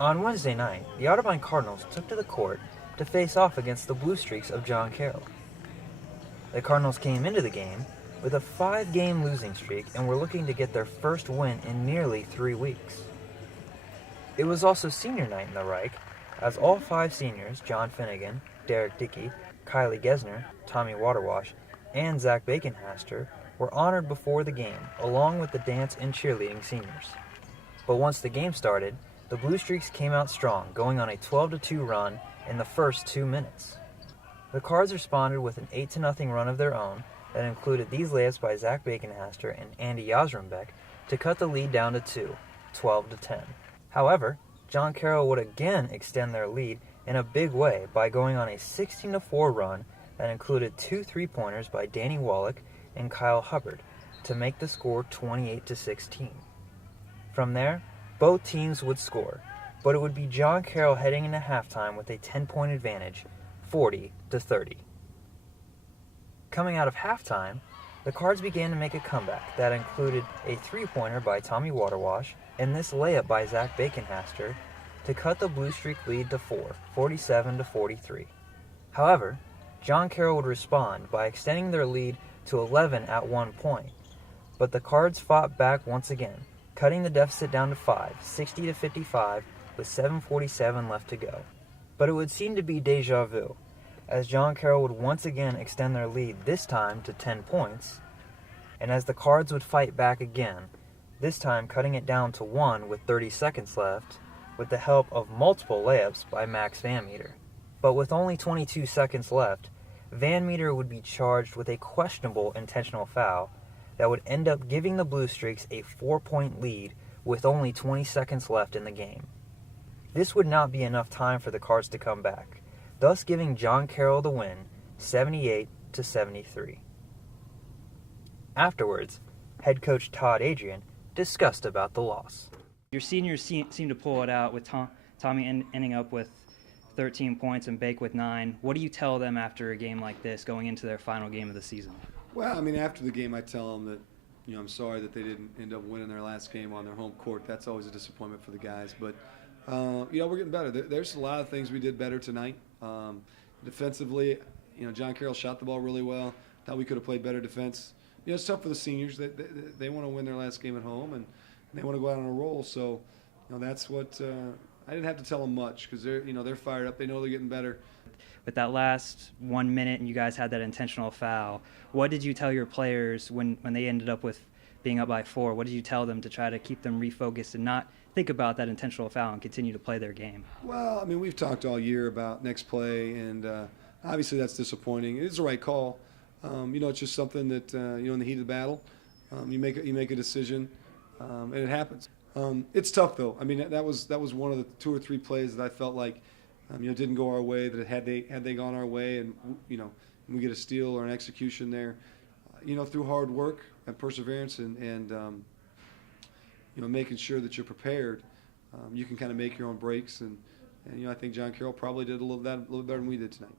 On Wednesday night, the Otterbein Cardinals took to the court to face off against the Blue Streaks of John Carroll. The Cardinals came into the game with a 5-game losing streak and were looking to get their first win in nearly 3 weeks. It was also senior night in the Rike, as all 5 seniors, John Finnegan, Derek Dickey, Kylie Gesner, Tommy Waterwash, and Zach Baconhaster, were honored before the game, along with the dance and cheerleading seniors. But once the game started, the Blue Streaks came out strong, going on a 12-2 run in the first 2 minutes. The Cards responded with an 8-0 run of their own that included these layups by Zach Baconhaster and Andy Yazrambeck to cut the lead down to 2, 12-10. However, John Carroll would again extend their lead in a big way by going on a 16-4 run that included 2 3-pointers by Danny Wallach and Kyle Hubbard to make the score 28-16. From there, both teams would score, but it would be John Carroll heading into halftime with a 10-point advantage, 40-30. Coming out of halftime, the Cards began to make a comeback that included a 3-pointer by Tommy Waterwash and this layup by Zach Baconhaster to cut the Blue Streak lead to 4, 47-43. However, John Carroll would respond by extending their lead to 11 at one point, but the Cards fought back once again, cutting the deficit down to 5, 60-55, with 7:47 left to go. But it would seem to be deja vu, as John Carroll would once again extend their lead, this time to 10 points, and as the Cards would fight back again, this time cutting it down to 1 with 30 seconds left, with the help of multiple layups by Max Van Meter. But with only 22 seconds left, Van Meter would be charged with a questionable intentional foul that would end up giving the Blue Streaks a 4-point lead with only 20 seconds left in the game. This would not be enough time for the Cards to come back, thus giving John Carroll the win, 78-73. Afterwards, head coach Todd Adrian discussed about the loss. Your seniors seem to pull it out with Tommy ending up with 13 points and Bake with 9. What do you tell them after a game like this going into their final game of the season? Well, I mean, after the game, I tell them that, I'm sorry that they didn't end up winning their last game on their home court. That's always a disappointment for the guys. But, we're getting better. There's a lot of things we did better tonight. Defensively, John Carroll shot the ball really well. Thought we could have played better defense. It's tough for the seniors. They want to win their last game at home, and they want to go out on a roll. So, that's what I didn't have to tell them much because they're fired up. They know they're getting better. With that last 1 minute and you guys had that intentional foul, what did you tell your players when they ended up with being up by 4? What did you tell them to try to keep them refocused and not think about that intentional foul and continue to play their game? Well, I mean, we've talked all year about next play, and obviously that's disappointing. It is the right call. It's just something that, in the heat of the battle, you make a decision, and it happens. It's tough, though. I mean, that was one of the 2 or 3 plays that I felt like, didn't go our way. That had they gone our way, and we get a steal or an execution there, through hard work and perseverance and making sure that you're prepared, you can kind of make your own breaks. And I think John Carroll probably did a little better than we did tonight.